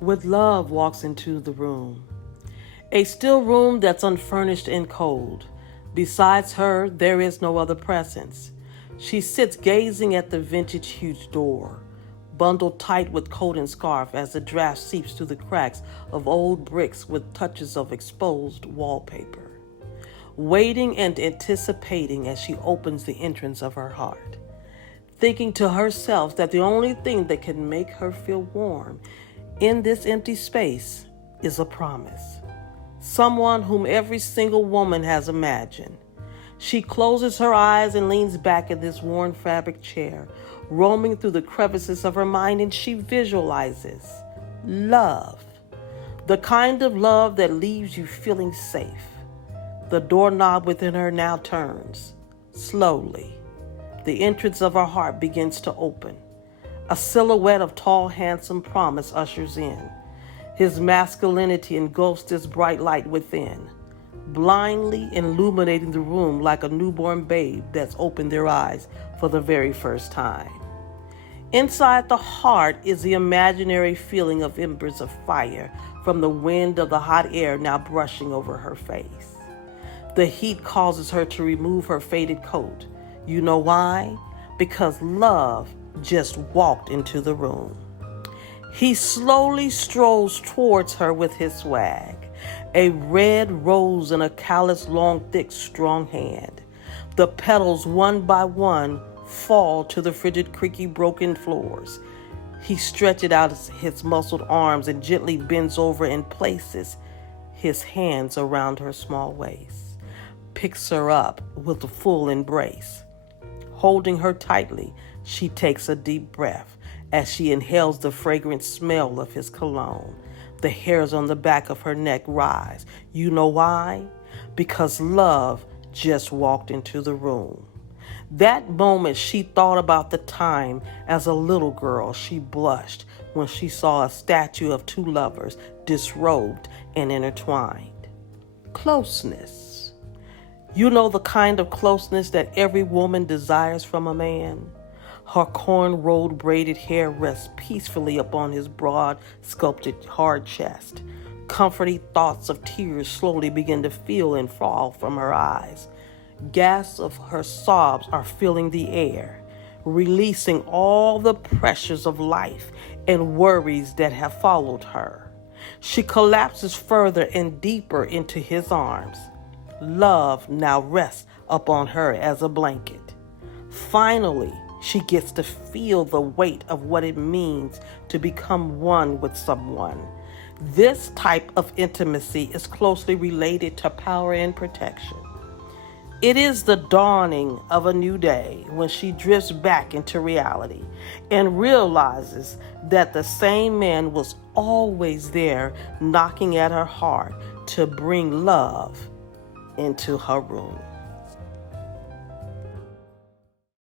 with love walks into the room. A still room that's unfurnished and cold. Besides her, there is no other presence. She sits gazing at the vintage huge door, bundled tight with coat and scarf as the draft seeps through the cracks of old bricks with touches of exposed wallpaper, waiting and anticipating as she opens the entrance of her heart, thinking to herself that the only thing that can make her feel warm in this empty space is a promise. Someone whom every single woman has imagined. She closes her eyes and leans back in this worn fabric chair, roaming through the crevices of her mind, and she visualizes love. The kind of love that leaves you feeling safe. The doorknob within her now turns. Slowly, the entrance of her heart begins to open. A silhouette of tall, handsome promise ushers in. His masculinity engulfs this bright light within, blindly illuminating the room like a newborn babe that's opened their eyes for the very first time. Inside the heart is the imaginary feeling of embers of fire from the wind of the hot air now brushing over her face. The heat causes her to remove her faded coat. You know why? Because love just walked into the room. He slowly strolls towards her with his swag, a red rose in a callous, long, thick, strong hand. The petals, one by one, fall to the frigid, creaky, broken floors. He stretches out his muscled arms and gently bends over and places his hands around her small waist, picks her up with a full embrace. Holding her tightly, she takes a deep breath as she inhales the fragrant smell of his cologne. The hairs on the back of her neck rise. You know why? Because love just walked into the room. That moment she thought about the time as a little girl she blushed when she saw a statue of two lovers disrobed and intertwined. Closeness. You know, the kind of closeness that every woman desires from a man. Her corn-rolled braided hair rests peacefully upon his broad, sculpted, hard chest. Comforting thoughts of tears slowly begin to fill and fall from her eyes. Gasps of her sobs are filling the air, releasing all the pressures of life and worries that have followed her. She collapses further and deeper into his arms. Love now rests upon her as a blanket. Finally, she gets to feel the weight of what it means to become one with someone. This type of intimacy is closely related to power and protection. It is the dawning of a new day when she drifts back into reality and realizes that the same man was always there knocking at her heart to bring love into her room.